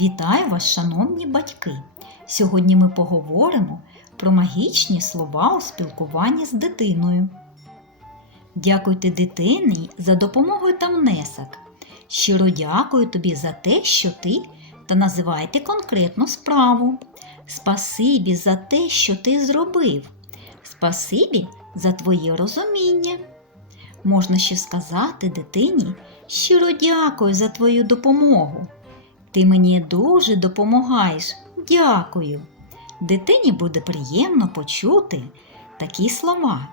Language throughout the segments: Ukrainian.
Вітаю вас, шановні батьки! Сьогодні ми поговоримо про магічні слова у спілкуванні з дитиною. Дякуйте дитині за допомогу та внесок. Щиро дякую тобі за те, що ти та називайте конкретну справу. Спасибі за те, що ти зробив. Спасибі за твоє розуміння. Можна ще сказати дитині щиро дякую за твою допомогу. Ти мені дуже допомагаєш. Дякую. Дитині буде приємно почути такі слова.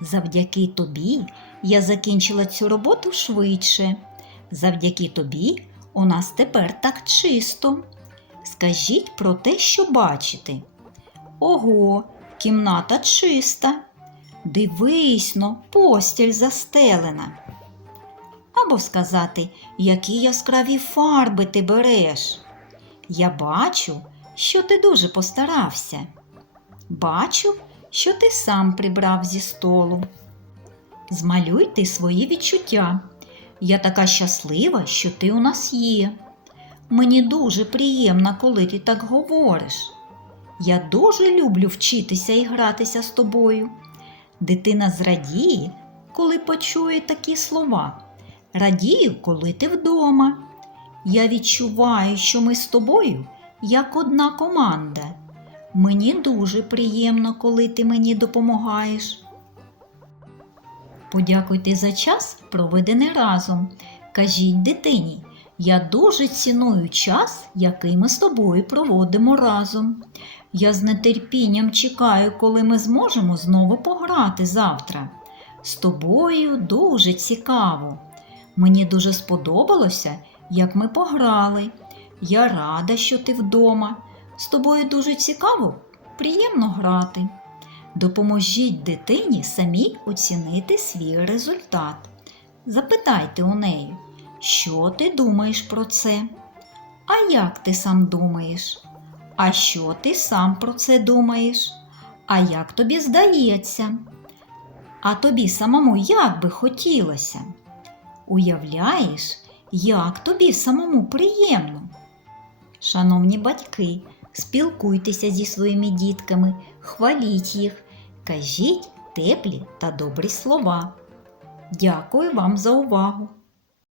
Завдяки тобі я закінчила цю роботу швидше. Завдяки тобі у нас тепер так чисто. Скажіть про те, що бачите. Ого, кімната чиста. Дивись но, постіль застелена. Або сказати, які яскраві фарби ти береш. Я бачу, що ти дуже постарався. Бачу, що ти сам прибрав зі столу. Змалюйте свої відчуття. Я така щаслива, що ти у нас є. Мені дуже приємно, коли ти так говориш. Я дуже люблю вчитися і гратися з тобою. Дитина зрадіє, коли почує такі слова. Радію, коли ти вдома. Я відчуваю, що ми з тобою як одна команда. Мені дуже приємно, коли ти мені допомагаєш. Подякуйте за час, проведений разом. Кажіть дитині, я дуже ціную час, який ми з тобою проводимо разом. Я з нетерпінням чекаю, коли ми зможемо знову пограти завтра. З тобою дуже цікаво. Мені дуже сподобалося, як ми пограли. Я рада, що ти вдома. З тобою дуже цікаво, приємно грати. Допоможіть дитині самій оцінити свій результат. Запитайте у неї, що ти думаєш про це? А як ти сам думаєш? А що ти сам про це думаєш? А як тобі здається? А тобі самому як би хотілося? Уявляєш, як тобі самому приємно? Шановні батьки, спілкуйтеся зі своїми дітками, хваліть їх, кажіть теплі та добрі слова. Дякую вам за увагу!